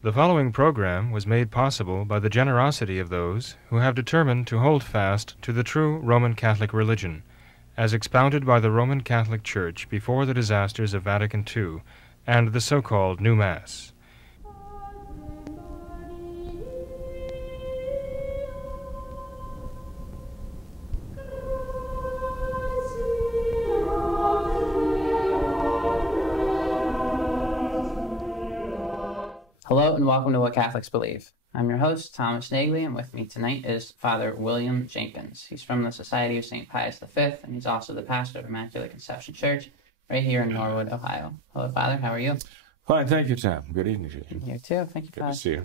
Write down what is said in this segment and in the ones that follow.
The following program was made possible by the generosity of those who have determined to hold fast to the true Roman Catholic religion, as expounded by the Roman Catholic Church before the disasters of Vatican II and the so-called New Mass. Hello and welcome to What Catholics Believe. I'm your host, Thomas Nagley, and with me tonight is Father William Jenkins. He's from the Society of St. Pius V, and he's also the pastor of Immaculate Conception Church right here in Norwood, Ohio. Hello, Father. How are you? Fine, thank you, Tom. Good evening to you. You too. Thank you, Good Father. to see you.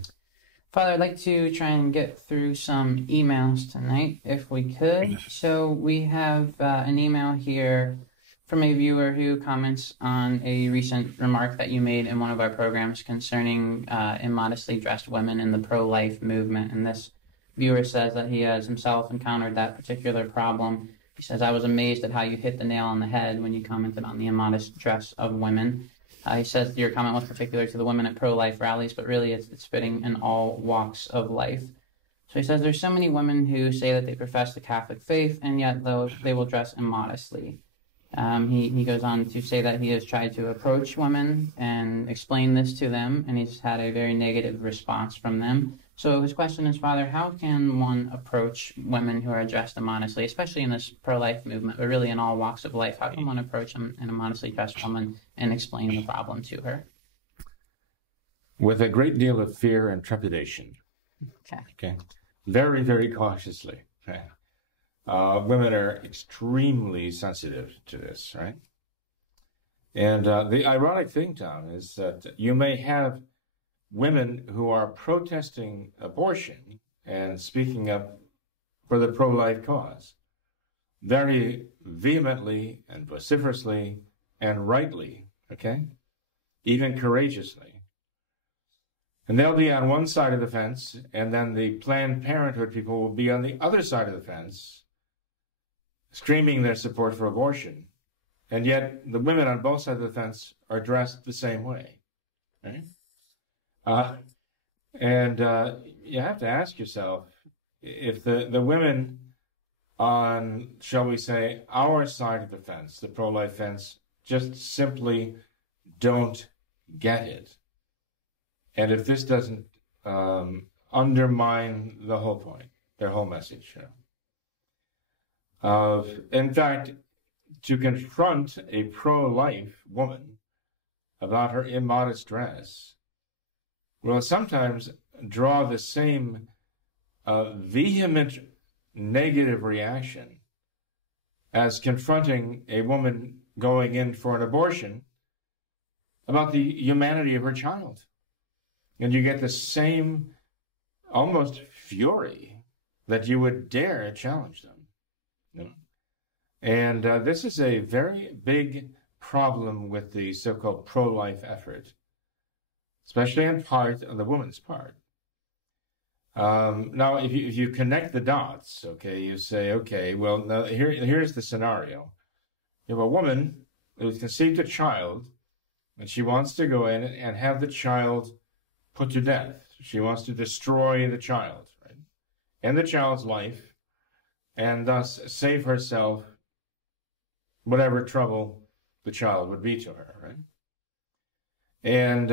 Father, I'd like to try and get through some emails tonight, if we could. So we have an email here from a viewer who comments on a recent remark that you made in one of our programs concerning immodestly dressed women in the pro-life movement. And this viewer says that he has himself encountered that particular problem. He says, I was amazed at how you hit the nail on the head when you commented on the immodest dress of women. He says your comment was particular to the women at pro-life rallies, but really it's fitting in all walks of life. So he says there's so many women who say that they profess the Catholic faith, and yet they will dress immodestly. He goes on to say that he has tried to approach women and explain this to them, and he's had a very negative response from them. So his question is, Father, how can one approach women who are dressed immodestly, especially in this pro-life movement, but really in all walks of life? How can one approach an immodestly dressed woman and explain the problem to her? With a great deal of fear and trepidation. Okay. Very, very cautiously. Okay. Women are extremely sensitive to this, right? And the ironic thing, Tom, is that you may have women who are protesting abortion and speaking up for the pro-life cause very vehemently and vociferously and rightly, okay? Even courageously. And they'll be on one side of the fence, and then the Planned Parenthood people will be on the other side of the fence, screaming their support for abortion, and yet the women on both sides of the fence are dressed the same way, right? And you have to ask yourself, if the women on, shall we say, our side of the fence, the pro-life fence, just simply don't get it, and if this doesn't undermine the whole point, their whole message, in fact, to confront a pro-life woman about her immodest dress will sometimes draw the same vehement negative reaction as confronting a woman going in for an abortion about the humanity of her child. And you get the same almost fury that you would dare challenge them. And this is a very big problem with the so-called pro-life effort, especially on the woman's part. Now, if you connect the dots, okay, you say, okay, well, now here's the scenario. You have a woman who's conceived a child, and she wants to go in and have the child put to death. She wants to destroy the child, right? End the child's life, and thus save herself whatever trouble the child would be to her, right? And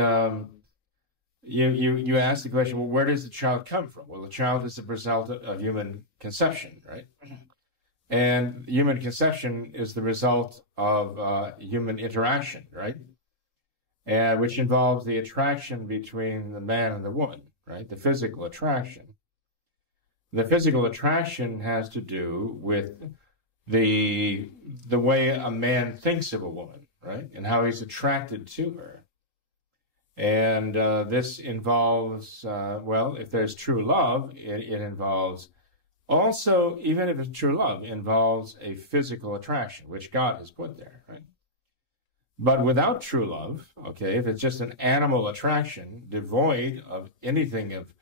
you ask the question, well, where does the child come from? Well, the child is the result of human conception, right? And human conception is the result of human interaction, right? Which involves the attraction between the man and the woman, right? The physical attraction. The physical attraction has to do with the way a man thinks of a woman, right? And how he's attracted to her. And this involves, well, if there's true love, it involves also, even if it's true love, involves a physical attraction, which God has put there, right? But without true love, okay, if it's just an animal attraction, devoid of anything of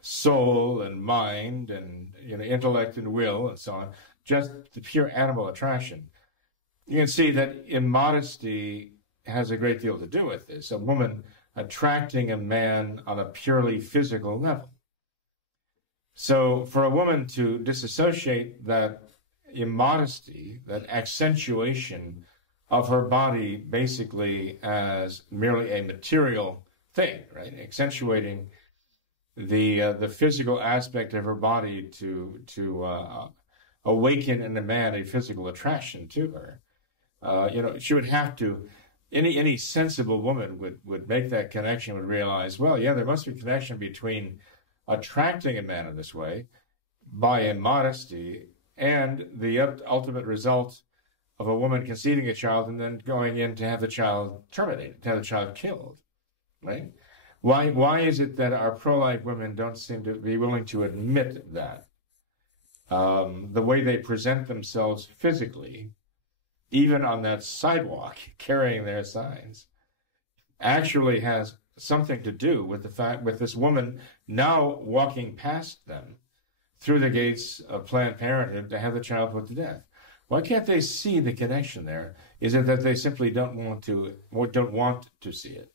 soul and mind and intellect and will and so on, just the pure animal attraction, you can see that immodesty has a great deal to do with this. A woman attracting a man on a purely physical level. So for a woman to disassociate that immodesty, that accentuation of her body basically as merely a material thing, right? Accentuating the physical aspect of her body to awaken in a man a physical attraction to her. She would have to, any sensible woman would make that connection, would realize, well, yeah, there must be a connection between attracting a man in this way by immodesty and the ultimate result of a woman conceiving a child and then going in to have the child terminated, to have the child killed, right? Why is it that our pro-life women don't seem to be willing to admit that? The way they present themselves physically, even on that sidewalk, carrying their signs, actually has something to do with the fact, with this woman now walking past them through the gates of Planned Parenthood to have the child put to death. Why can't they see the connection there? Is it that they simply don't want to see it?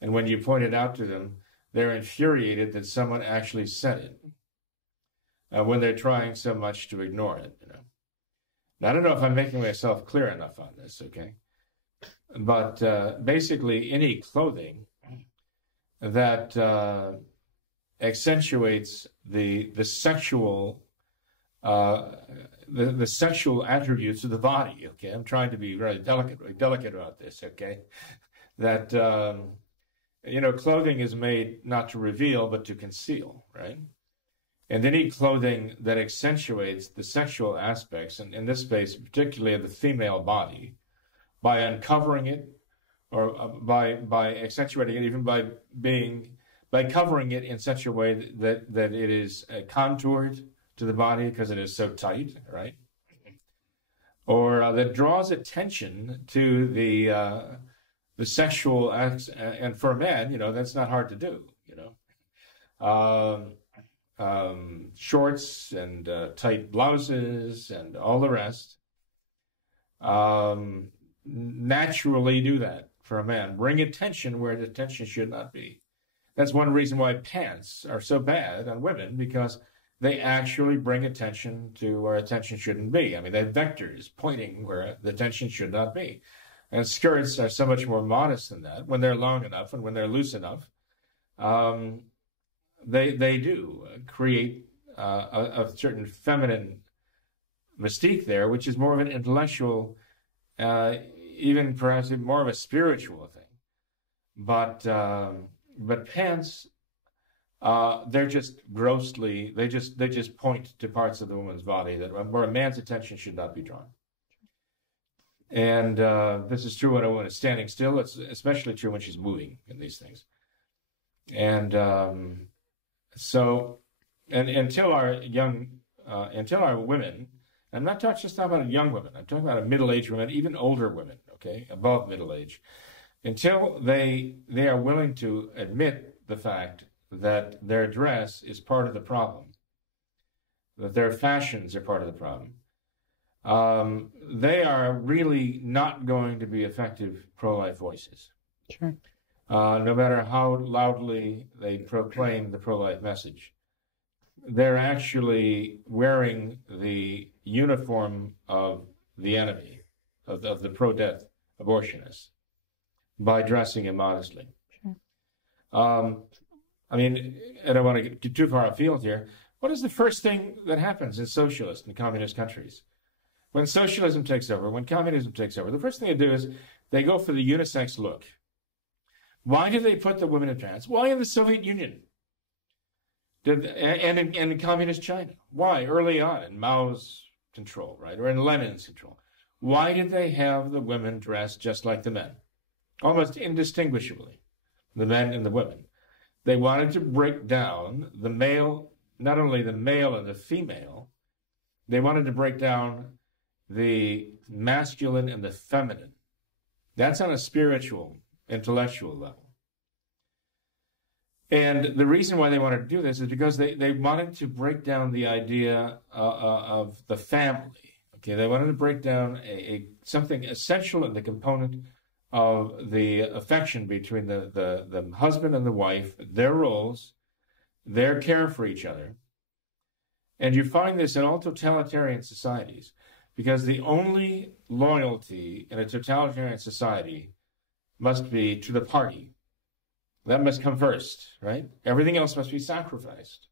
And when you point it out to them, they're infuriated that someone actually said it when they're trying so much to ignore it. Now, I don't know if I'm making myself clear enough on this, okay? But basically, any clothing that accentuates the sexual the sexual attributes of the body. Okay, I'm trying to be very delicate about this. Okay, that clothing is made not to reveal but to conceal, right? And any clothing that accentuates the sexual aspects, and in this case, particularly of the female body, by uncovering it, or by accentuating it, even by covering it in such a way that it is contoured to the body because it is so tight, right? Or that draws attention to the sexual acts, and for a man, that's not hard to do, shorts and tight blouses and all the rest naturally do that for a man. Bring attention where the attention should not be. That's one reason why pants are so bad on women, because they actually bring attention to where attention shouldn't be. I mean, they have vectors pointing where the attention should not be. And skirts are so much more modest than that. When they're long enough and when they're loose enough, they do create a certain feminine mystique there, which is more of an intellectual, even perhaps more of a spiritual thing. But pants, they're just grossly, they just point to parts of the woman's body where a man's attention should not be drawn. And this is true when a woman is standing still. It's especially true when she's moving in these things. And until our women, I'm not just talking about young women, I'm talking about middle-aged women, even older women, okay, above middle age, until they are willing to admit the fact that their dress is part of the problem, that their fashions are part of the problem, they are really not going to be effective pro-life voices. Sure. No matter how loudly they proclaim the pro-life message. They're actually wearing the uniform of the enemy, of the pro-death abortionists, by dressing immodestly. Sure. I don't want to get too far afield here. What is the first thing that happens in socialist and communist countries? When socialism takes over, when communism takes over, the first thing they do is they go for the unisex look. Why did they put the women in pants? Why in the Soviet Union? And in communist China? Why early on in Mao's control, right? Or in Lenin's control? Why did they have the women dressed just like the men? Almost indistinguishably, the men and the women. They wanted to break down the male, not only the male and the female, they wanted to break down the masculine and the feminine. That's on a spiritual, intellectual level. And the reason why they wanted to do this is because they wanted to break down the idea of the family. Okay, they wanted to break down something essential in the component of the affection between the husband and the wife, their roles, their care for each other. And you find this in all totalitarian societies, because the only loyalty in a totalitarian society must be to the party. That must come first, right? Everything else must be sacrificed.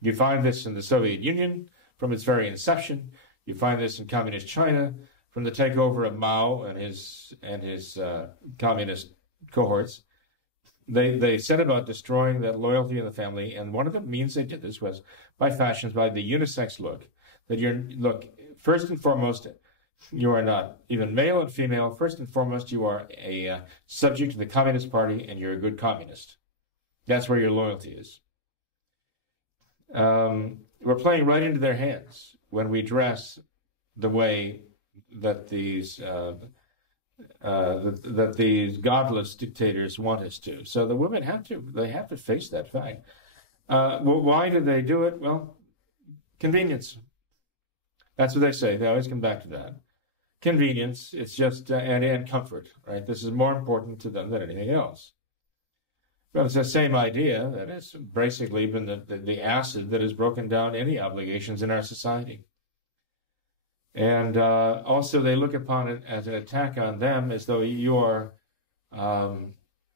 You find this in the Soviet Union from its very inception. You find this in communist China from the takeover of Mao and his communist cohorts. They set about destroying that loyalty in the family, and one of the means they did this was by the unisex look. That first and foremost, you are not even male and female. First and foremost, you are a subject to the Communist Party, and you're a good communist. That's where your loyalty is. We're playing right into their hands when we dress the way that these godless dictators want us to. So the women have to face that fact. Why do they do it? Well, convenience. That's what they say. They always come back to that. Convenience. It's just and comfort, right? This is more important to them than anything else. Well, it's the same idea that it's basically been the acid that has broken down any obligations in our society. And also they look upon it as an attack on them, as though you are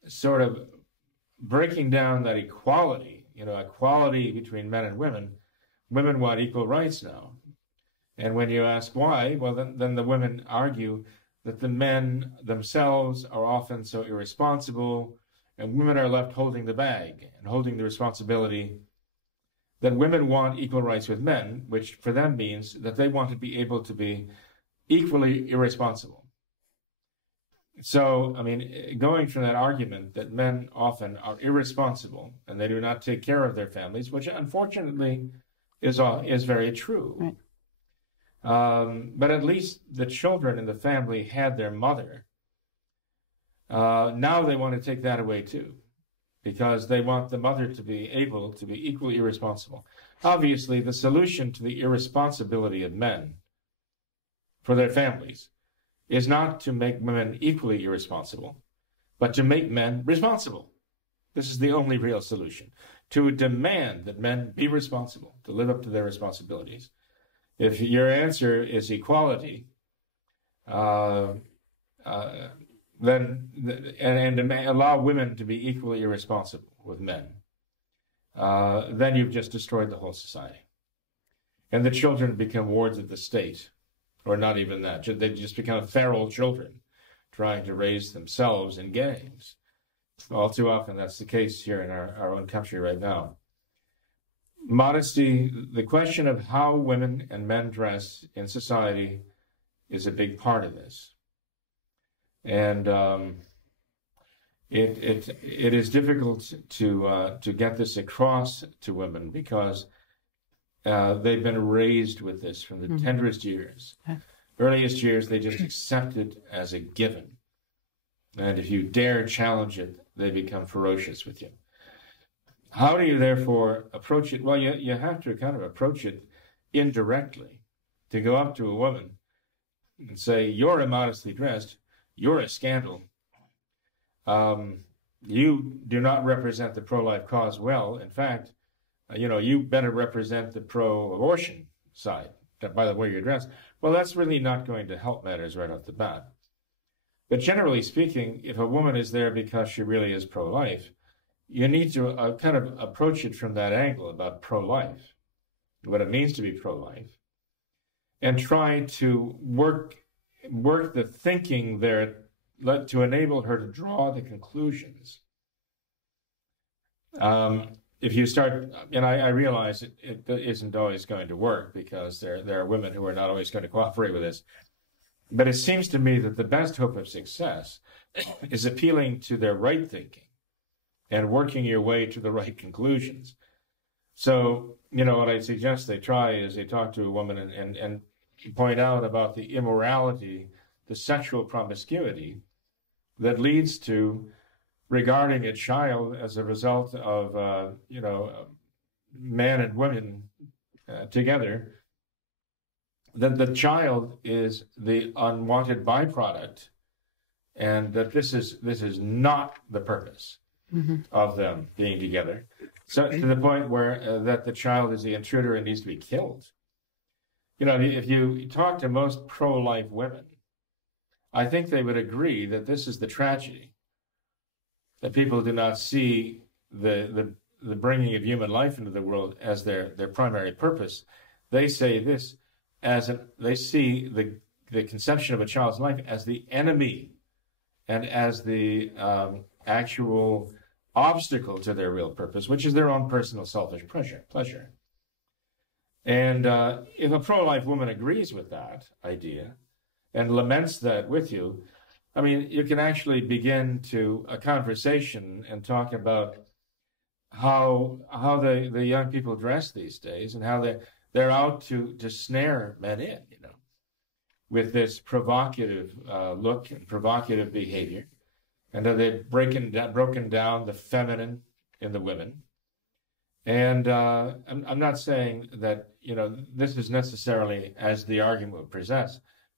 sort of breaking down that equality, equality between men and women. Women want equal rights now. And when you ask why, well, then the women argue that the men themselves are often so irresponsible, and women are left holding the bag and holding the responsibility. That women want equal rights with men, which for them means that they want to be able to be equally irresponsible. So, I mean, going from that argument that men often are irresponsible and they do not take care of their families, which unfortunately is very true. Right. But at least the children in the family had their mother. Now they want to take that away too, because they want the mother to be able to be equally irresponsible. Obviously, the solution to the irresponsibility of men for their families is not to make women equally irresponsible, but to make men responsible. This is the only real solution, to demand that men be responsible, to live up to their responsibilities. If your answer is equality, then allow women to be equally irresponsible with men, then you've just destroyed the whole society. And the children become wards of the state, or not even that. They just become feral children trying to raise themselves in gangs. All too often that's the case here in our own country right now. Modesty, the question of how women and men dress in society is a big part of this. And it is difficult to get this across to women because they've been raised with this from the tenderest years. Earliest years, they just accept it as a given. And if you dare challenge it, they become ferocious with you. How do you therefore approach it? Well, you have to kind of approach it indirectly. To go up to a woman and say, you're immodestly dressed, you're a scandal. You do not represent the pro-life cause well. In fact, you better represent the pro-abortion side by the way you're dressed. Well, that's really not going to help matters right off the bat. But generally speaking, if a woman is there because she really is pro-life, you need to kind of approach it from that angle about pro-life, what it means to be pro-life, and try to work the thinking there to enable her to draw the conclusions. If you start, and I realize it isn't always going to work because there are women who are not always going to cooperate with this, but it seems to me that the best hope of success is appealing to their right thinking and working your way to the right conclusions. So, what I suggest they try is they talk to a woman and point out about the immorality, the sexual promiscuity that leads to regarding a child as a result of, man and women together, that the child is the unwanted byproduct and that this is not the purpose of them being together. So to the point where that the child is the intruder and needs to be killed. You know, if you talk to most pro-life women, I think they would agree that this is the tragedy, that people do not see the bringing of human life into the world as their primary purpose. They say this they see the conception of a child's life as the enemy and as the actual obstacle to their real purpose, which is their own personal selfish pleasure. And if a pro-life woman agrees with that idea and laments that with you, I mean, you can actually begin a conversation and talk about how the young people dress these days and how they're out to snare men in, you know, with this provocative look and provocative behavior, and that they've broken down the feminine in the women. And I'm not saying that, you know, this is necessarily, as the argument would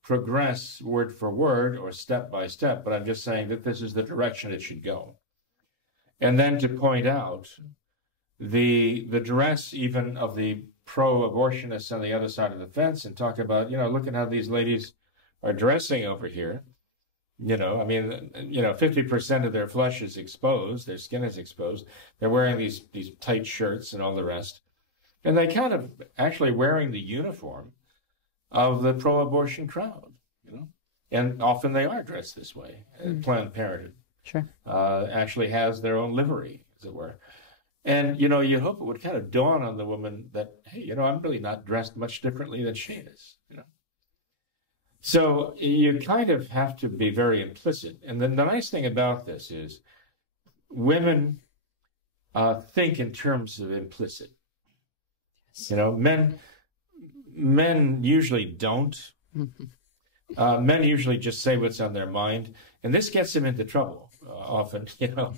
progress word for word or step by step, but I'm just saying that this is the direction it should go. And then to point out the dress even of the pro-abortionists on the other side of the fence and talk about, you know, look at how these ladies are dressing over here. You know, I mean, you know, 50% of their flesh is exposed, their skin is exposed. They're wearing these tight shirts and all the rest. And they kind of actually wearing the uniform of the pro-abortion crowd, you know. And often they are dressed this way. Planned Parenthood actually has their own livery, as it were. And, you know, you hope it would kind of dawn on the woman that, hey, you know, I'm really not dressed much differently than she is, you know. So you kind of have to be very implicit. And then the nice thing about this is women think in terms of implicit. You know, men usually don't. Men usually just say what's on their mind. And this gets them into trouble often, you know.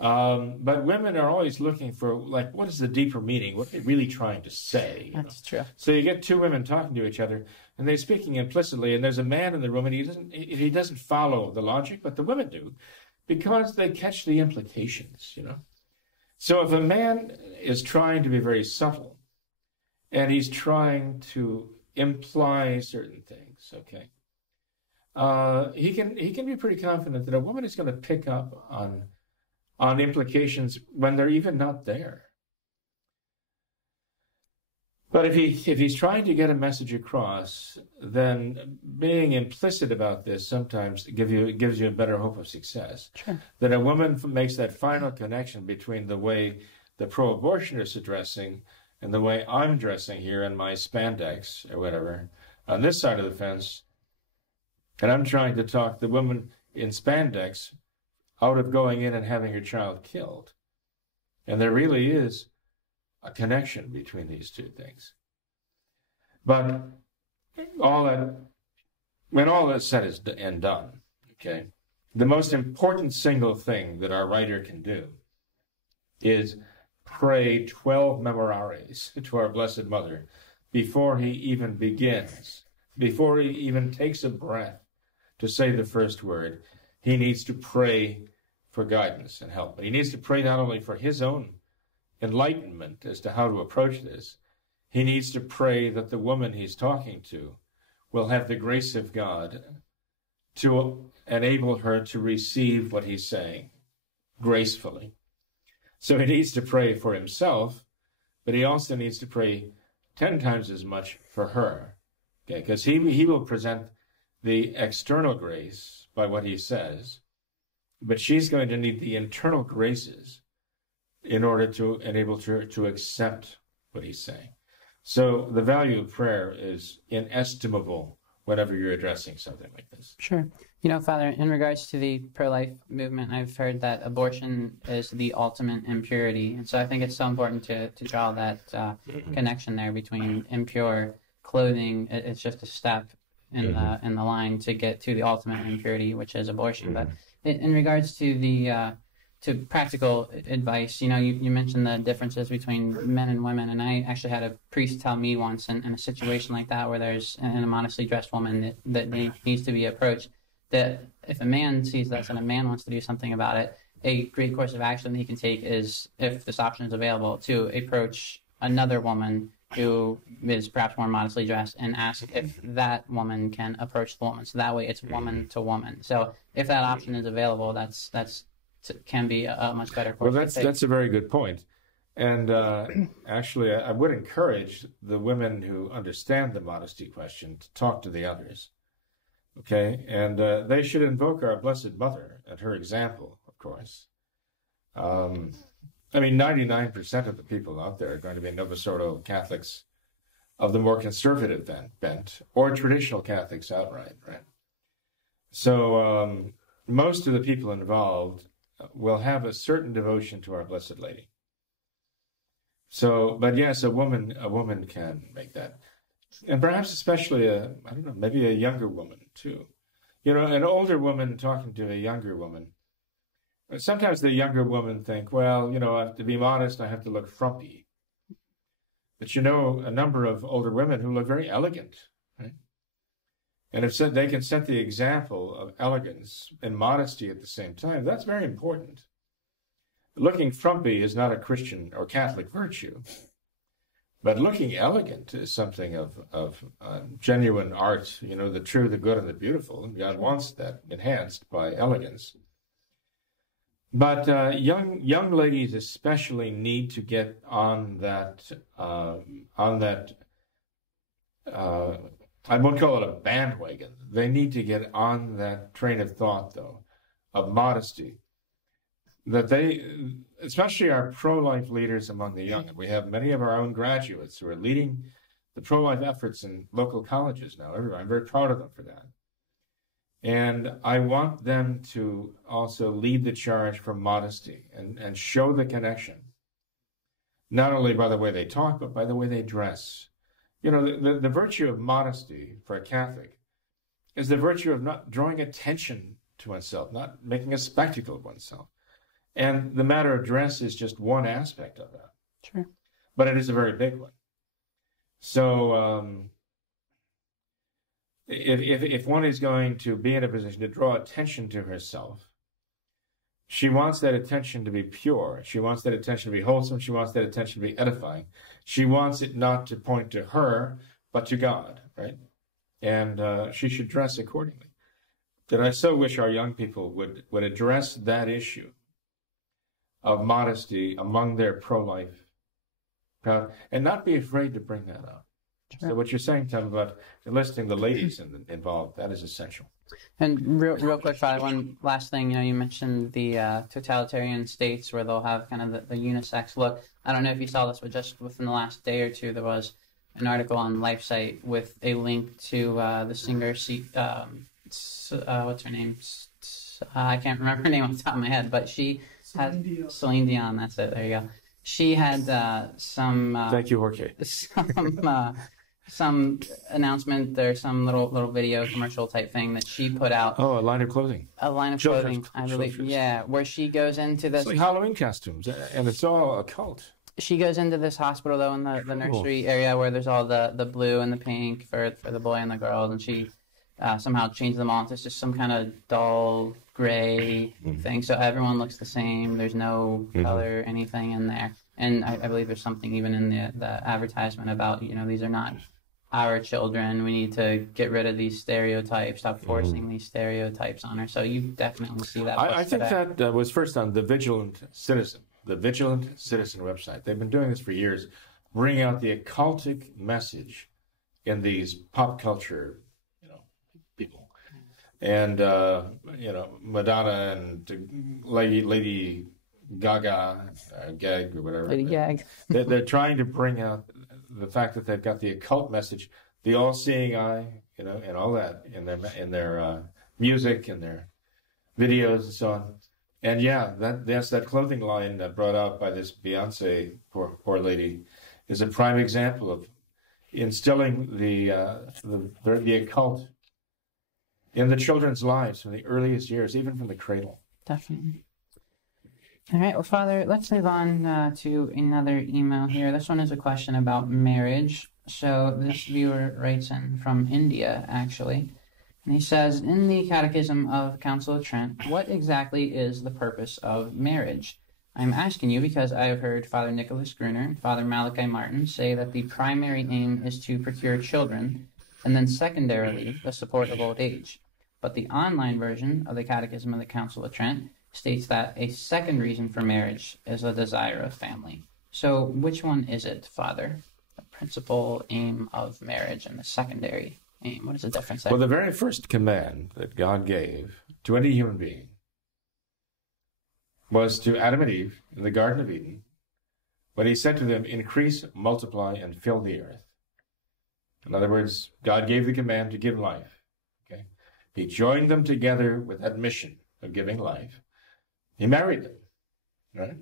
But women are always looking for, like, what is the deeper meaning? What are they really trying to say? That's true. So you get two women talking to each other, and they're speaking implicitly, and there's a man in the room, and he doesn't follow the logic, but the women do, because they catch the implications, you know. So if a man is trying to be very subtle, and he's trying to imply certain things, okay, he can be pretty confident that a woman is going to pick up on implications when they're even not there. But if he's trying to get a message across, then being implicit about this sometimes gives you a better hope of success. Sure. That a woman makes that final connection between the way the pro-abortionists are dressing and the way I'm dressing here in my spandex or whatever on this side of the fence, and I'm trying to talk the woman in spandex out of going in and having her child killed. And there really is a connection between these two things. But when all that's said and done, okay, the most important single thing that our writer can do is pray 12 memorares to our Blessed Mother before he even begins, before he even takes a breath to say the first word. He needs to pray for guidance and help. But he needs to pray not only for his own enlightenment as to how to approach this, he needs to pray that the woman he's talking to will have the grace of God to enable her to receive what he's saying gracefully. So he needs to pray for himself, but he also needs to pray 10 times as much for her, okay? Because he will present the external grace by what he says, but she's going to need the internal graces in order to enable her to accept what he's saying. So the value of prayer is inestimable whenever you're addressing something like this. Sure. You know, Father, in regards to the pro-life movement, I've heard that abortion is the ultimate impurity. And so I think it's so important to draw that connection there between impure clothing. It's just a step in the line to get to the ultimate impurity, which is abortion. But in regards to the to practical advice, you know, you mentioned the differences between men and women, and I actually had a priest tell me once in a situation like that where there's a modestly dressed woman that needs to be approached, that if a man sees this and a man wants to do something about it, a great course of action he can take is, if this option is available, to approach another woman who is perhaps more modestly dressed and ask if that woman can approach the woman. So that way it's woman to woman. So if that option is available, that's can be a much better course. Well, that's a very good point. And actually, I would encourage the women who understand the modesty question to talk to the others. Okay? And they should invoke our Blessed Mother and her example, of course. I mean, 99% of the people out there are going to be Novus Ordo Catholics of the more conservative bent, or traditional Catholics outright, right? So most of the people involved will have a certain devotion to Our Blessed Lady. So, but yes, a woman can make that, and perhaps especially maybe a younger woman too. You know, an older woman talking to a younger woman. Sometimes the younger women think, well, you know, I have to be modest, I have to look frumpy. But you know, a number of older women who look very elegant, right? And if they can set the example of elegance and modesty at the same time, that's very important. Looking frumpy is not a Christian or Catholic virtue, but looking elegant is something of genuine art, you know, the true, the good, and the beautiful. And God wants that enhanced by elegance. But young ladies especially need to get on that. I won't call it a bandwagon. They need to get on that train of thought, though, of modesty. That they, especially our pro-life leaders among the young, and we have many of our own graduates who are leading the pro-life efforts in local colleges now. I'm very proud of them for that. And I want them to also lead the charge for modesty and show the connection, not only by the way they talk, but by the way they dress. You know, the virtue of modesty for a Catholic is the virtue of not drawing attention to oneself, not making a spectacle of oneself. And the matter of dress is just one aspect of that. Sure. But it is a very big one. So if one is going to be in a position to draw attention to herself, she wants that attention to be pure. She wants that attention to be wholesome. She wants that attention to be edifying. She wants it not to point to her, but to God, right? And she should dress accordingly. That I so wish our young people would address that issue of modesty among their pro-life, and not be afraid to bring that up. Sure. So what you're saying, Tom, about enlisting the ladies involved, that is essential. And real quick, Father, one last thing. You know, you mentioned the totalitarian states where they'll have kind of the unisex look. I don't know if you saw this, but just within the last day or two, there was an article on LifeSite with a link to the singer, what's her name? I can't remember her name off the top of my head, but she had Celine Dion. That's it. There you go. She had some. Thank you, Jorge. Some announcement or some little video commercial type thing that she put out. Oh, a line of clothing. A line of clothing, I believe. Yeah, where she goes into this. It's like Halloween costumes, and it's all occult. She goes into this hospital, though, in the nursery area where there's all the blue and the pink for the boy and the girls, and she somehow changed them all into just some kind of dull gray thing. So everyone looks the same. There's no color, anything in there. And I believe there's something even in the advertisement about, you know, these are not our children. We need to get rid of these stereotypes, stop forcing these stereotypes on her. So you definitely see that. I think that was first on the Vigilant Citizen website. They've been doing this for years, bringing out the occultic message in these pop culture, you know, people. And, you know, Madonna and Lady Gaga, Gag or whatever. Lady Gag. They're trying to bring out the fact that they've got the occult message, the all-seeing eye, you know, and all that in their music and their videos and so on. And yeah, that clothing line brought out by this Beyonce poor lady is a prime example of instilling the occult in the children's lives from the earliest years, even from the cradle. Definitely. All right, well, Father, let's move on to another email here. This one is a question about marriage. So this viewer writes in from India, actually, And he says, in the Catechism of Council of Trent, what exactly is the purpose of marriage? I'm asking you because I have heard Father Nicholas Gruner and Father Malachi Martin say that the primary aim is to procure children, and then secondarily, the support of old age. But the online version of the Catechism of the Council of Trent states that a second reason for marriage is a desire of family. So which one is it, Father? The principal aim of marriage and the secondary aim. What is the difference there? Well, the very first command that God gave to any human being was to Adam and Eve in the Garden of Eden, when he said to them, increase, multiply, and fill the earth. In other words, God gave the command to give life. Okay? He joined them together with that mission of giving life. He married them. Right?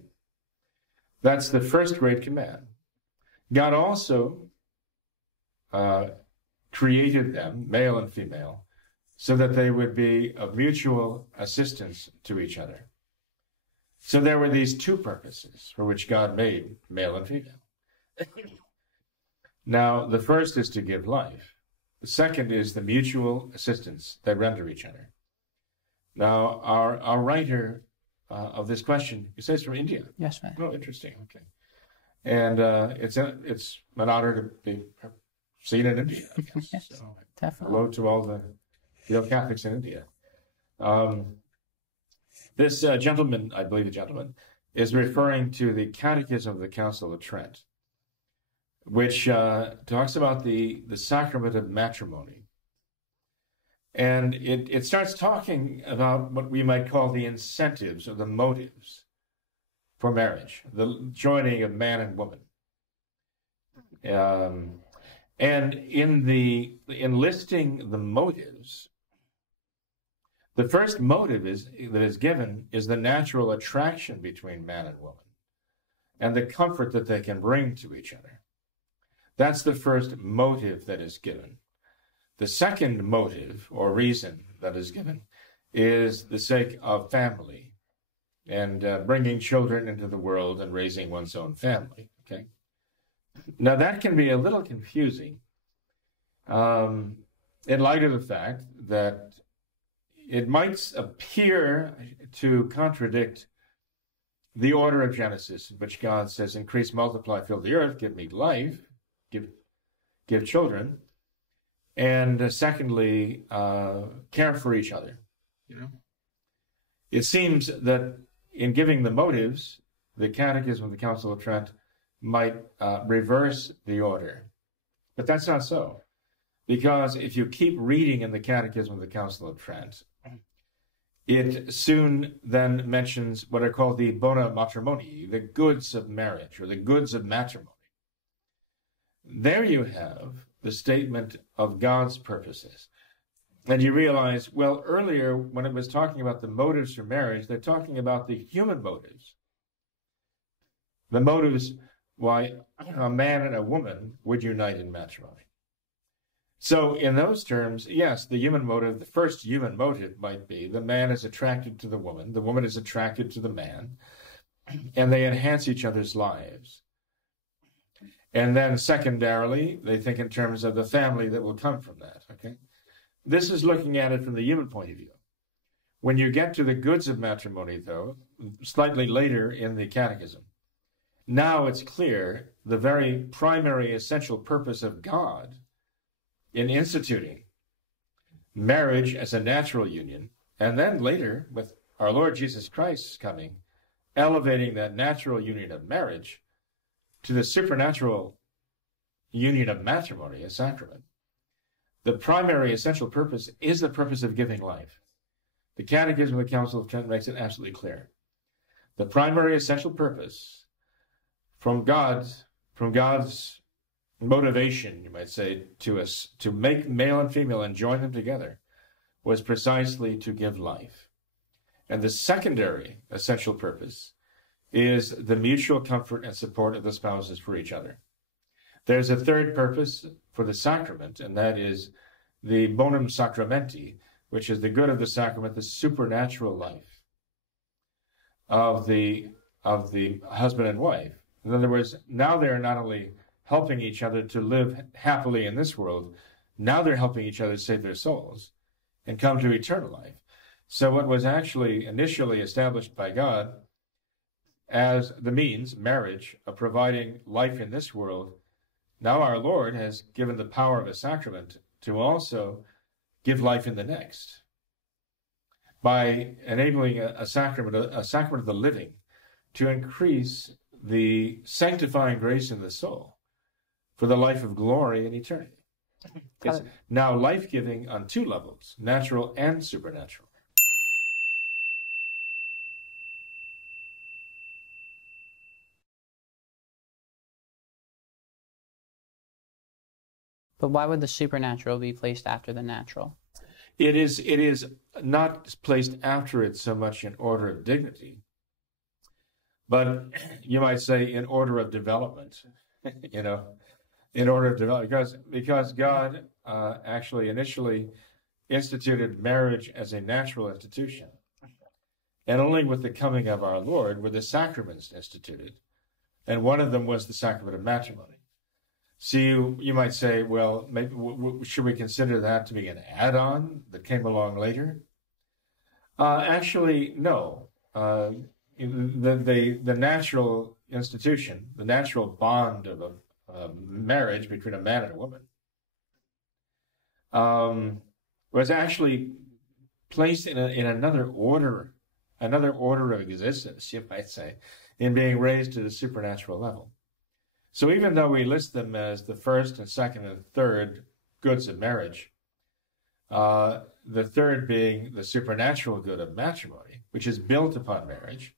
That's the first great command. God also created them, male and female, so that they would be of mutual assistance to each other. So there were these two purposes for which God made male and female. Now, the first is to give life. The second is the mutual assistance they render each other. Now, our writer of this question, he says from India. Yes, ma'am. Oh, interesting. Okay. And it's an honor to be seen in India, I guess. Yes, So, definitely. hello to all the Catholics in India. This gentleman, I believe a gentleman, is referring to the Catechism of the Council of Trent, which talks about the sacrament of matrimony. And it starts talking about what we might call the incentives or the motives for marriage, the joining of man and woman. And in listing the motives, the first motive that is given is the natural attraction between man and woman and the comfort that they can bring to each other. That's the first motive that is given. The second motive or reason that is given is the sake of family and bringing children into the world and raising one's own family. Okay. Now that can be a little confusing in light of the fact that it might appear to contradict the order of Genesis, in which God says, increase, multiply, fill the earth, give me life, give children, and secondly, care for each other. You know, it seems that in giving the motives, the Catechism of the Council of Trent might reverse the order. But that's not so. Because if you keep reading in the Catechism of the Council of Trent, it soon then mentions what are called the bona matrimoni, the goods of marriage, or the goods of matrimony. There you have the statement of God's purposes. And you realize, well, earlier when it was talking about the motives for marriage, they're talking about the human motives. The motives why a man and a woman would unite in matrimony. So in those terms, yes, the human motive, the first human motive might be the man is attracted to the woman is attracted to the man, and they enhance each other's lives. And then secondarily, they think in terms of the family that will come from that, okay? This is looking at it from the human point of view. When you get to the goods of matrimony, though, slightly later in the Catechism, now it's clear the very primary essential purpose of God in instituting marriage as a natural union, and then later, with our Lord Jesus Christ coming, elevating that natural union of marriage to the supernatural union of matrimony, a sacrament. The primary essential purpose is the purpose of giving life. The Catechism of the Council of Trent makes it absolutely clear. The primary essential purpose from God's motivation, you might say, to us to make male and female and join them together was precisely to give life. And the secondary essential purpose is the mutual comfort and support of the spouses for each other. There's a third purpose for the sacrament, and that is the bonum sacramenti, which is the good of the sacrament, the supernatural life of the husband and wife. In other words, now they're not only helping each other to live happily in this world, now they're helping each other save their souls and come to eternal life. So what was actually initially established by God as the means, marriage, of providing life in this world, now our Lord has given the power of a sacrament to also give life in the next by enabling a sacrament of the living to increase the sanctifying grace in the soul for the life of glory and eternity. It's now life-giving on two levels, natural and supernatural. But why would the supernatural be placed after the natural? It is not placed after it so much in order of dignity, but you might say in order of development, in order of development, because God actually initially instituted marriage as a natural institution. And only with the coming of our Lord were the sacraments instituted. And one of them was the sacrament of matrimony. So you might say, well, maybe, should we consider that to be an add-on that came along later? Actually, no. The natural institution, the natural bond of a marriage between a man and a woman, was actually placed in another order of existence, you might say, in being raised to the supernatural level. So even though we list them as the first and second and third goods of marriage, the third being the supernatural good of matrimony, which is built upon marriage.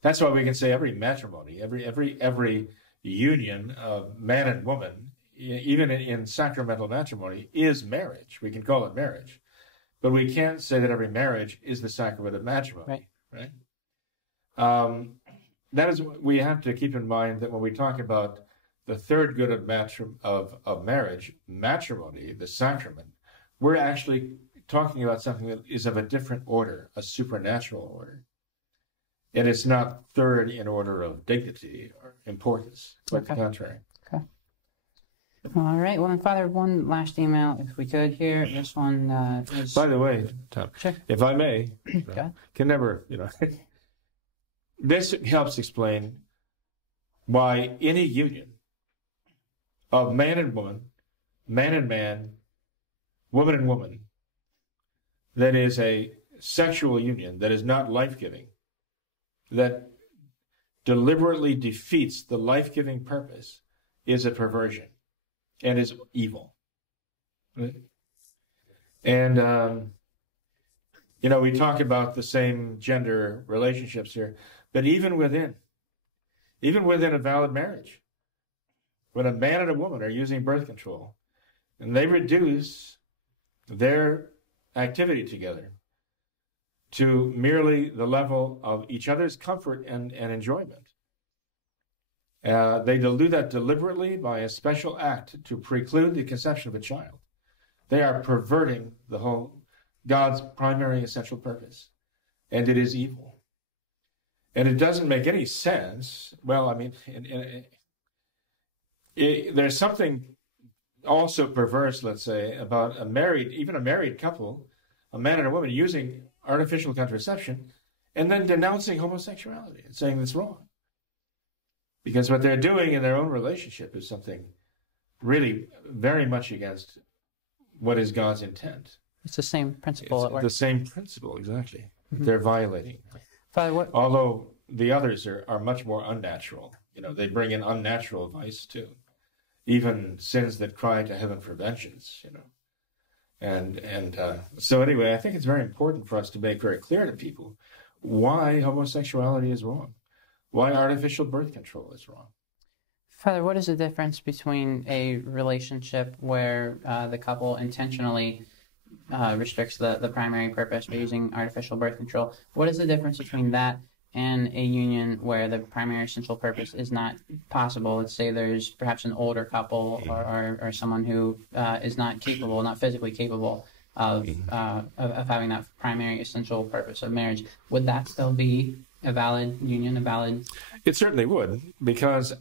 That's why we can say every matrimony, every union of man and woman, even in sacramental matrimony, is marriage. We can call it marriage. But we can't say that every marriage is the sacrament of matrimony, right? That is, we have to keep in mind that when we talk about the third good of marriage, matrimony, the sacrament, we're actually talking about something that is of a different order, a supernatural order. And it's not third in order of dignity or importance, quite the contrary. Okay. All right. Well, then, Father, one last email, if we could here. This one is... By the way, Tom, sure. If I may, Okay. Can never, this helps explain why any union of man and woman, man and man, woman and woman, that is a sexual union that is not life-giving, that deliberately defeats the life-giving purpose, is a perversion and is evil. And, we talk about the same gender relationships here, but even within a valid marriage, when a man and a woman are using birth control, and they reduce their activity together to merely the level of each other's comfort and enjoyment, they do that deliberately by a special act to preclude the conception of a child. They are perverting the whole God's primary essential purpose, and it is evil. And it doesn't make any sense. Well, I mean, there's something also perverse, let's say, about even a married couple, a man and a woman, using artificial contraception and then denouncing homosexuality and saying it's wrong. Because what they're doing in their own relationship is something really very much against what is God's intent. It's the same principle at work. The same principle, exactly. Mm-hmm. They're violating. Father, although the others are much more unnatural. They bring in unnatural vice too. Even sins that cry to heaven for vengeance, So anyway, I think it's very important for us to make very clear to people why homosexuality is wrong, why artificial birth control is wrong. Father, what is the difference between a relationship where the couple intentionally restricts the primary purpose by using artificial birth control? What is the difference between that and a union where the primary essential purpose is not possible? Let's say there's perhaps an older couple or someone who is not physically capable of having that primary essential purpose of marriage. Would that still be a valid union, It certainly would, because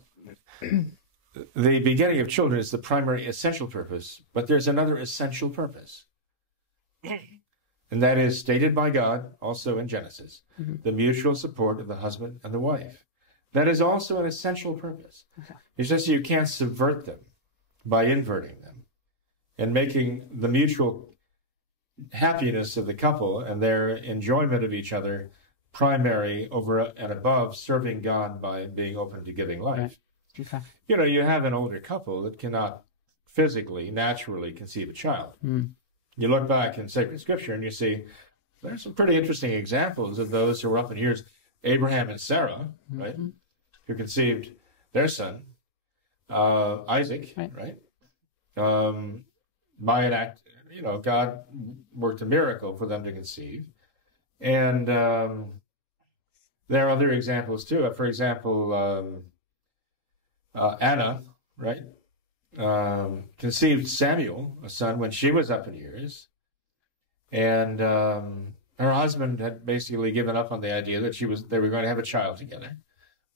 the begetting of children is the primary essential purpose, but there's another essential purpose. And that is stated by God also in Genesis, the mutual support of the husband and the wife. That is also an essential purpose. Okay. It's just you can't subvert them by inverting them and making the mutual happiness of the couple and their enjoyment of each other primary over and above serving God by being open to giving life. Okay. You know, you have an older couple that cannot physically, naturally conceive a child. You look back in sacred scripture and you see there's some pretty interesting examples of those who were up in years. Abraham and Sarah, right, who conceived their son, Isaac, right? By an act, you know, God worked a miracle for them to conceive. And there are other examples too. For example, Anna, right, conceived Samuel, a son, when she was up in years. And her husband had basically given up on the idea that they were going to have a child together.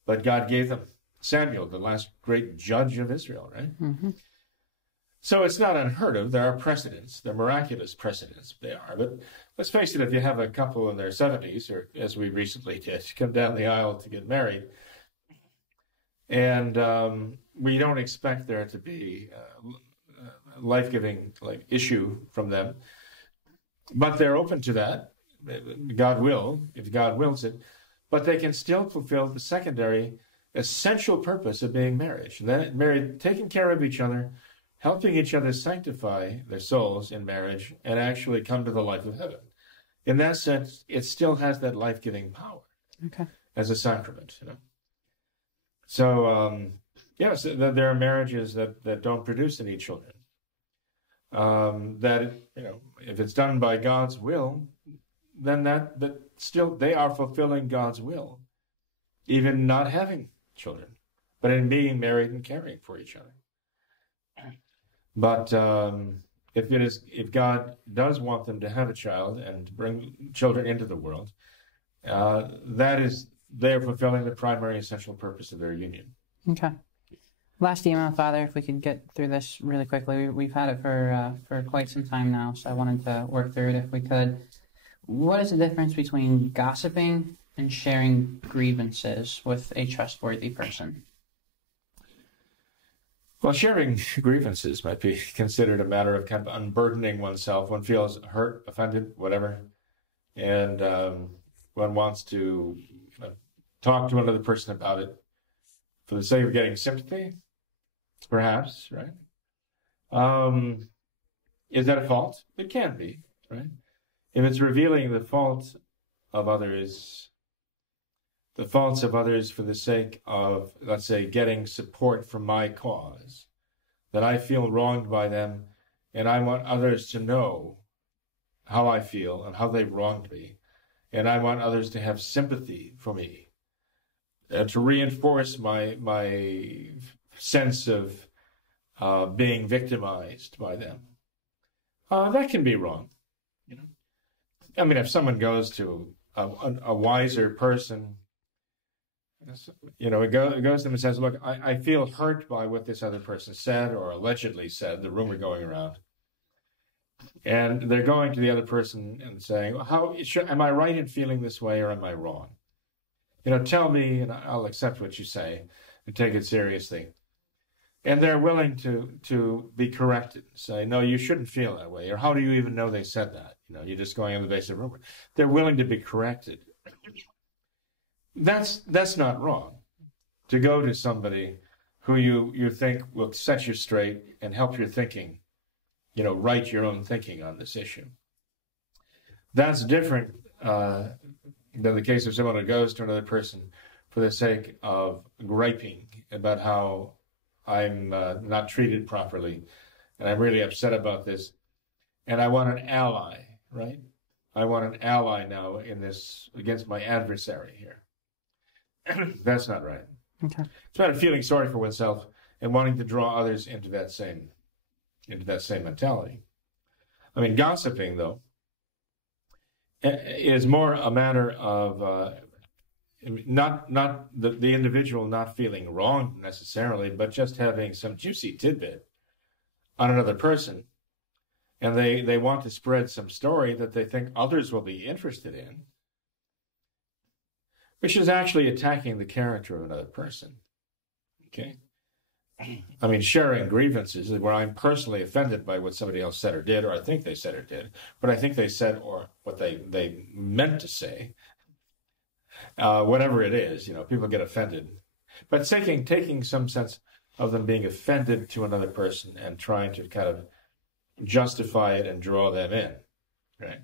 But God gave them Samuel, the last great judge of Israel, right? So it's not unheard of. There are precedents. They're miraculous precedents. They are. But let's face it, if you have a couple in their 70s, or as we recently did, come down the aisle to get married, and we don't expect there to be a life-giving issue from them. But they're open to that. God will, if God wills it. But they can still fulfill the secondary, essential purpose of being married. Married, taking care of each other, helping each other sanctify their souls in marriage, and actually come to the life of heaven. In that sense, it still has that life-giving power as a sacrament. You know? So, yes, there are marriages that don't produce any children. That, you know, if it's done by God's will, then that still they are fulfilling God's will, even not having children, but in being married and caring for each other. But if God does want them to have a child and bring children into the world, they're fulfilling the primary essential purpose of their union. Okay. Last email, Father, if we could get through this really quickly. We've had it for quite some time now, so I wanted to work through it if we could. What is the difference between gossiping and sharing grievances with a trustworthy person? Well, sharing grievances might be considered a matter of kind of unburdening oneself. One feels hurt, offended, whatever, and one wants to talk to another person about it for the sake of getting sympathy, perhaps, right? Is that a fault? It can be, right? If it's revealing the faults of others for the sake of, let's say, getting support for my cause, that I feel wronged by them, and I want others to know how I feel and how they've wronged me, and I want others to have sympathy for me, to reinforce my sense of being victimized by them. That can be wrong, you know. I mean, if someone goes to a wiser person, you know, it goes to them and says, look, I feel hurt by what this other person said or allegedly said, the rumor going around. And they're going to the other person and saying, well, am I right in feeling this way or am I wrong? You know, tell me and I'll accept what you say and take it seriously. And they're willing to be corrected, say, no, you shouldn't feel that way. Or how do you even know they said that? You know, you're just going on the basis of rumor. They're willing to be corrected. That's not wrong. To go to somebody who you think will set you straight and help your thinking, you know, right your own thinking on this issue. That's different than the case of someone who goes to another person for the sake of griping about how I'm not treated properly, and I'm really upset about this, and I want an ally, right? I want an ally now in this against my adversary here. That's not right. Okay. It's about feeling sorry for oneself and wanting to draw others into that same mentality. I mean, gossiping though is more a matter of not the individual not feeling wrong necessarily, but just having some juicy tidbit on another person and they want to spread some story that they think others will be interested in, which is actually attacking the character of another person. Okay? I mean, sharing grievances is where I'm personally offended by what somebody else said or did, or I think they said or did, but I think they said or what they meant to say. Whatever it is, people get offended. But taking some sense of them being offended to another person and trying to kind of justify it and draw them in, right?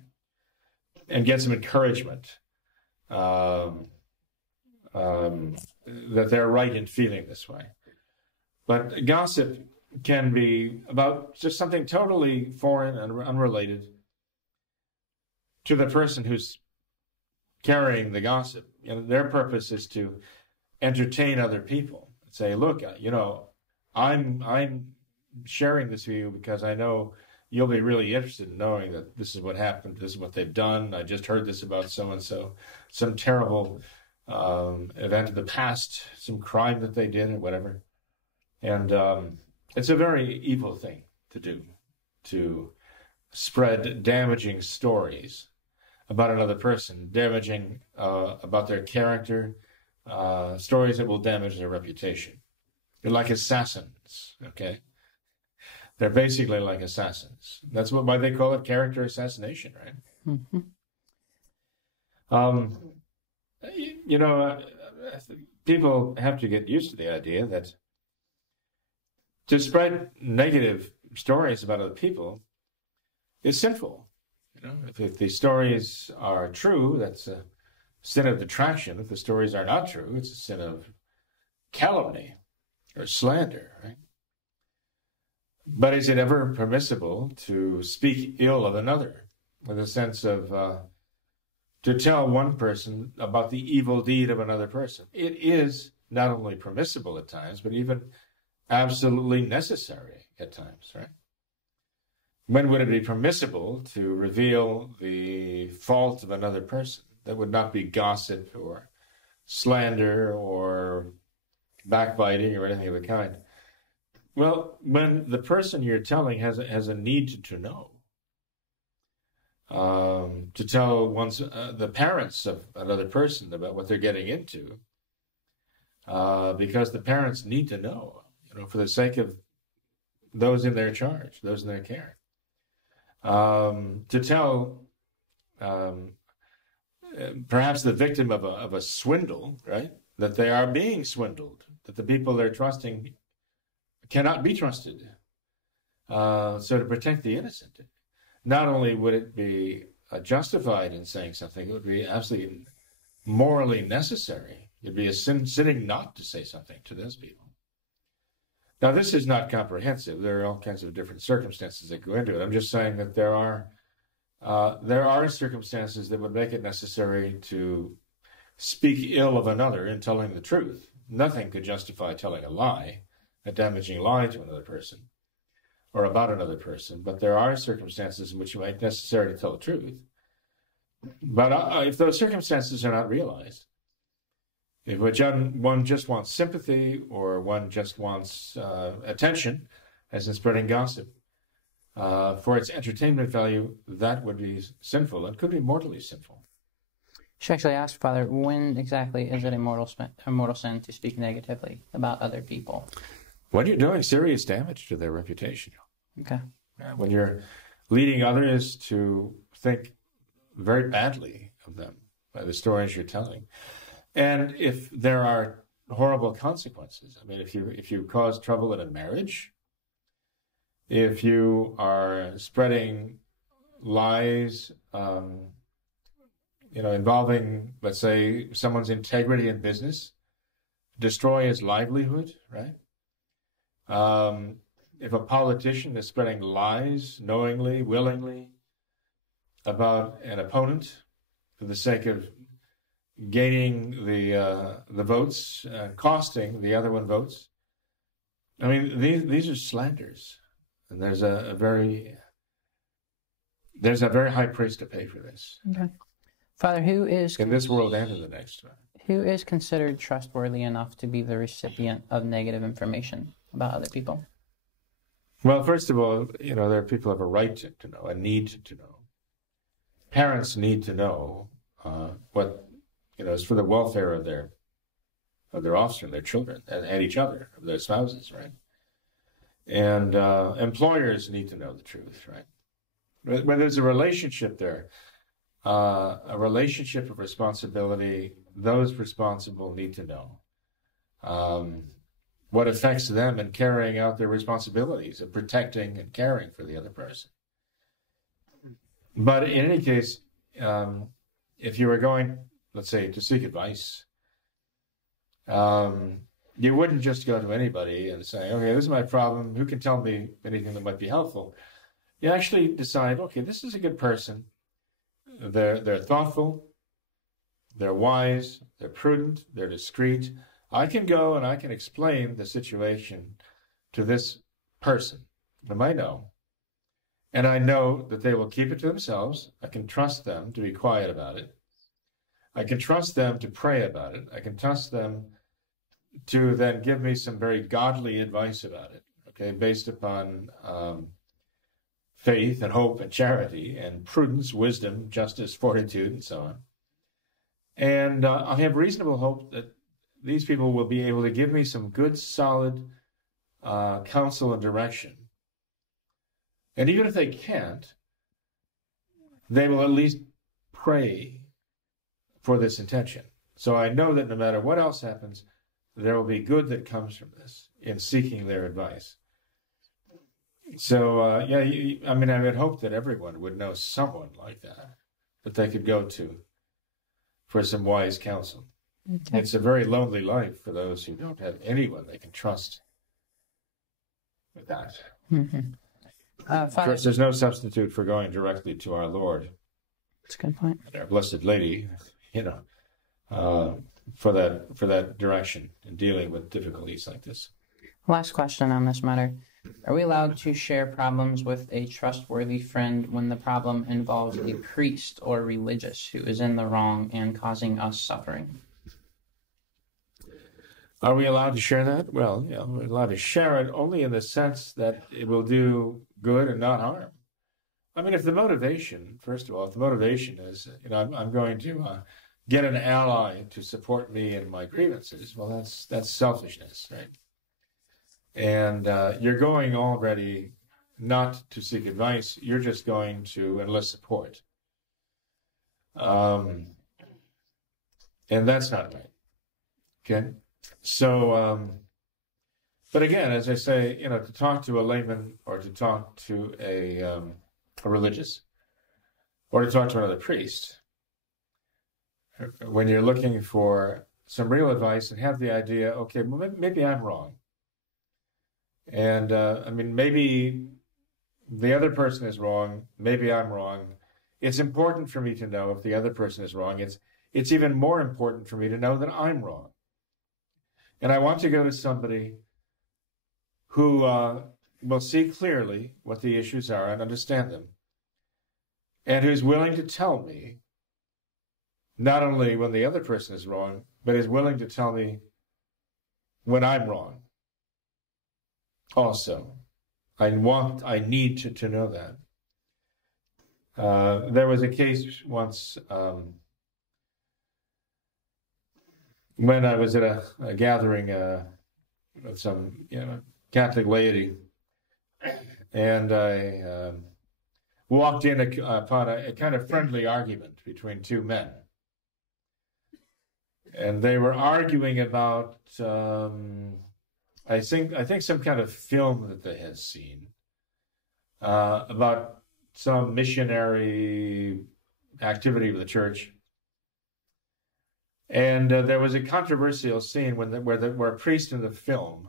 And get some encouragement that they're right in feeling this way. But gossip can be about just something totally foreign and unrelated to the person who's carrying the gossip. Their purpose is to entertain other people. Say, look, I'm sharing this with you because I know you'll be really interested in knowing that this is what happened, this is what they've done. I just heard this about so-and-so, some terrible event of the past, some crime that they did or whatever. And it's a very evil thing to do, to spread damaging stories about another person, damaging about their character, stories that will damage their reputation. They're like assassins, okay? They're basically like assassins. That's why they call it character assassination, right? Mm-hmm. People have to get used to the idea that to spread negative stories about other people is sinful. If the stories are true, that's a sin of detraction. If the stories are not true, it's a sin of calumny or slander, right? But is it ever permissible to speak ill of another, with a sense of to tell one person about the evil deed of another person? It is not only permissible at times, but even absolutely necessary at times, right? When would it be permissible to reveal the fault of another person? That would not be gossip or slander or backbiting or anything of the kind. Well, when the person you're telling has a need to know, to tell the parents of another person about what they're getting into, because the parents need to know, for the sake of those in their charge, those in their care. To tell perhaps the victim of a swindle, right, that they are being swindled, that the people they're trusting cannot be trusted. So to protect the innocent, not only would it be justified in saying something, it would be absolutely morally necessary. It'd be a sinning not to say something to those people. Now, this is not comprehensive. There are all kinds of different circumstances that go into it. I'm just saying that there are circumstances that would make it necessary to speak ill of another in telling the truth. Nothing could justify telling a lie, a damaging lie to another person or about another person. But there are circumstances in which it might be necessary to tell the truth. But if those circumstances are not realized, if one just wants sympathy or one just wants attention, as in spreading gossip, for its entertainment value, that would be sinful and could be mortally sinful. Should actually ask, Father, when exactly is it a mortal sin to speak negatively about other people? When you're doing serious damage to their reputation. Okay. When you're leading others to think very badly of them by the stories you're telling. And if there are horrible consequences, I mean, if you cause trouble in a marriage, if you are spreading lies, involving, let's say, someone's integrity in business, destroy his livelihood, right? If a politician is spreading lies knowingly, willingly about an opponent for the sake of gaining the votes, costing the other one votes. I mean, these are slanders, and there's a very high price to pay for this. Okay, Father, who is in this world and in the next one? Who is considered trustworthy enough to be the recipient of negative information about other people? Well, first of all, there are people who have a right to know, a need to know. Parents need to know what, is for the welfare of their offspring, their children, and each other, of their spouses, right? And employers need to know the truth, right? When there's a relationship there, a relationship of responsibility, those responsible need to know what affects them in carrying out their responsibilities of protecting and caring for the other person. But in any case, if you were going, let's say, to seek advice, you wouldn't just go to anybody and say, okay, this is my problem. Who can tell me anything that might be helpful? You actually decide, okay, this is a good person. They're thoughtful. They're wise. They're prudent. They're discreet. I can go and I can explain the situation to this person whom I know. And I know that they will keep it to themselves. I can trust them to be quiet about it. I can trust them to pray about it. I can trust them to then give me some very godly advice about it, okay, based upon faith and hope and charity and prudence, wisdom, justice, fortitude, and so on. And I have reasonable hope that these people will be able to give me some good, solid counsel and direction. And even if they can't, they will at least pray for this intention. So I know that no matter what else happens, there will be good that comes from this in seeking their advice. So, I would hope that everyone would know someone like that they could go to for some wise counsel. Okay. It's a very lonely life for those who don't have anyone they can trust with that. Mm-hmm. Of course, there's no substitute for going directly to our Lord. That's a good point. And our Blessed Lady, for that direction in dealing with difficulties like this. Last question on this matter. Are we allowed to share problems with a trustworthy friend when the problem involves a priest or religious who is in the wrong and causing us suffering? Are we allowed to share that? Well, we're allowed to share it only in the sense that it will do good and not harm. I mean, if the motivation, first of all, is, I'm going to get an ally to support me in my grievances, well, that's selfishness, right? And you're going already not to seek advice, you're just going to enlist support. And that's not right, okay? So, but again, as I say, to talk to a layman or to talk to a religious or to talk to another priest, when you're looking for some real advice and have the idea, okay, well, maybe I'm wrong. And, maybe the other person is wrong, maybe I'm wrong. It's important for me to know if the other person is wrong. It's even more important for me to know that I'm wrong. And I want to go to somebody who will see clearly what the issues are and understand them, and who's willing to tell me not only when the other person is wrong, but is willing to tell me when I'm wrong. Also, I need to know that. There was a case once when I was at a gathering with some Catholic laity, and I walked in upon a kind of friendly argument between two men. And they were arguing about, I think some kind of film that they had seen about some missionary activity of the church. And there was a controversial scene where a priest in the film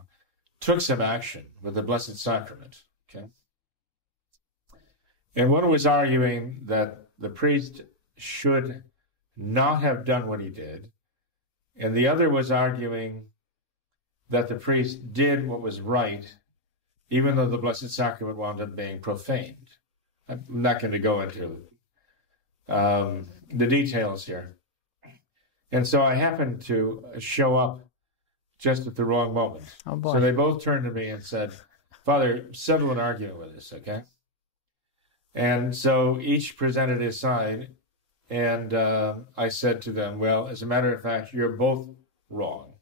took some action with the Blessed Sacrament. Okay, and one was arguing that the priest should not have done what he did, and the other was arguing that the priest did what was right, even though the Blessed Sacrament wound up being profaned. I'm not going to go into the details here. And so I happened to show up just at the wrong moment. Oh boy. So they both turned to me and said, Father, settle an argument with us, okay? And so each presented his side, and I said to them, well, as a matter of fact, you're both wrong.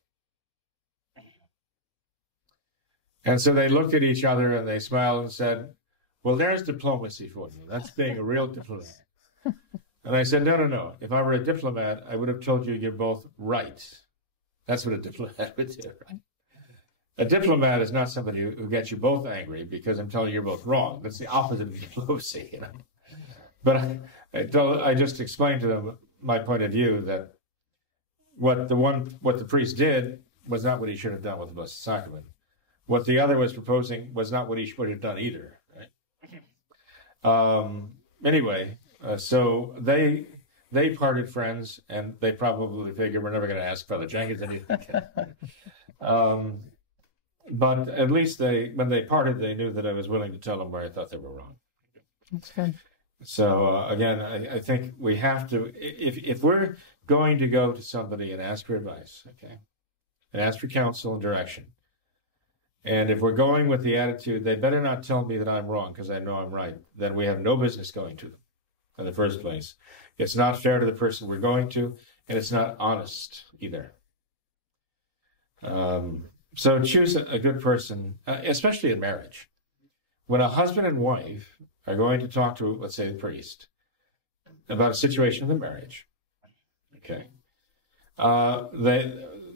And so they looked at each other and they smiled and said, well, there's diplomacy for you. That's being a real diplomat. And I said, no. If I were a diplomat, I would have told you you're both right. That's what a diplomat would do, right? A diplomat is not somebody who gets you both angry because I'm telling you you're both wrong. That's the opposite of diplomacy, you know. But I just explained to them my point of view that what the priest did was not what he should have done with the Blessed Sacrament. What the other was proposing was not what he should have done either, right? Anyway, so they parted friends, and they probably figured we're never going to ask Father Jenkins anything. But at least when they parted, they knew that I was willing to tell them where I thought they were wrong. That's good. So again, I think we have to, if we're going to go to somebody and ask for advice, okay, and ask for counsel and direction, and if we're going with the attitude, they better not tell me that I'm wrong because I know I'm right, then we have no business going to them in the first place. It's not fair to the person we're going to, and it's not honest either. So choose a good person, especially in marriage. When a husband and wife are going to talk to, let's say, the priest about a situation in the marriage, okay,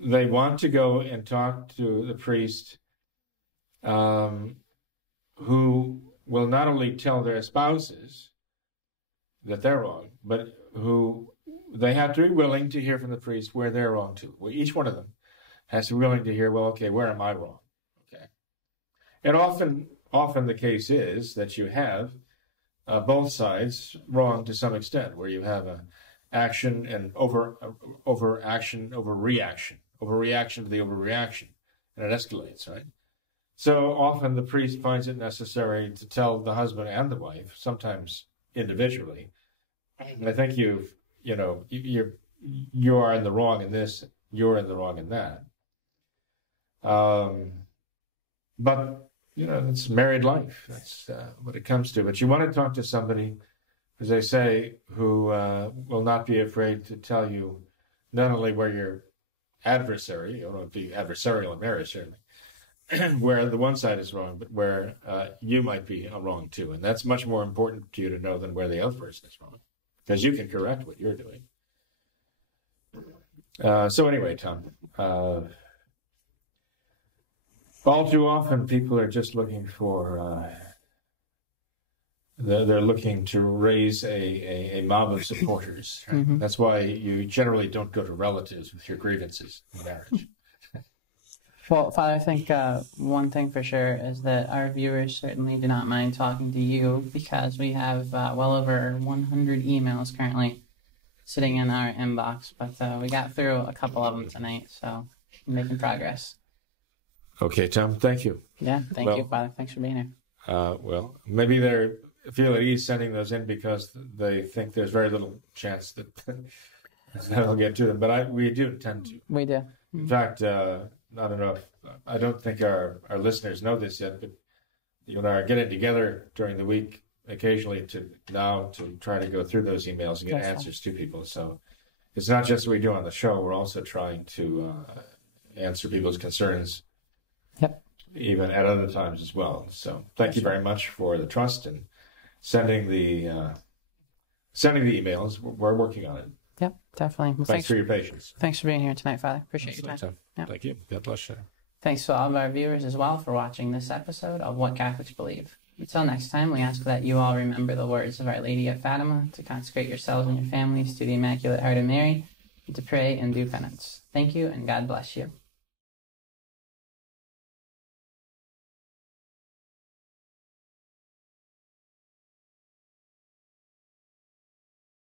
they want to go and talk to the priest who will not only tell their spouses that they're wrong, but who they have to be willing to hear from the priest where they're wrong too. Well, each one of them has to be willing to hear, well, okay, where am I wrong? Okay. And often the case is that you have both sides wrong to some extent, where you have action and overreaction to the overreaction, and it escalates, right? So often the priest finds it necessary to tell the husband and the wife, sometimes individually, I think you are in the wrong in this, you're in the wrong in that. But it's married life. That's what it comes to. But you want to talk to somebody, as they say, who will not be afraid to tell you not only where your adversary, you don't want to be adversarial in marriage, certainly, where the one side is wrong, but where you might be wrong too. And that's much more important to you to know than where the other person is wrong, because you can correct what you're doing. So anyway, Tom, all too often people are just looking for, they're looking to raise a mob of supporters. Right? Mm-hmm. That's why you generally don't go to relatives with your grievances in marriage. Well, Father, I think one thing for sure is that our viewers certainly do not mind talking to you, because we have well over 100 emails currently sitting in our inbox, but we got through a couple of them tonight, so we're making progress. Okay, Tom, thank you. Yeah, thank you, Father. Thanks for being here. Well, maybe they feel at ease sending those in because they think there's very little chance that that'll get to them, but we do intend to. We do. Mm-hmm. In fact, I don't know I don't think our listeners know this yet, but you and I are getting together during the week occasionally to try to go through those emails and get answers to people. So it's not just what we do on the show. We're also trying to answer people's concerns, even at other times as well. So thank you very much for the trust and sending the emails. We're working on it. Yep, definitely. Well, thanks for your patience. Thanks for being here tonight, Father. Appreciate your time. Yep. Thank you. God bless you. Thanks to all of our viewers as well for watching this episode of What Catholics Believe. Until next time, we ask that you all remember the words of Our Lady of Fatima, to consecrate yourselves and your families to the Immaculate Heart of Mary, and to pray and do penance. Thank you, and God bless you.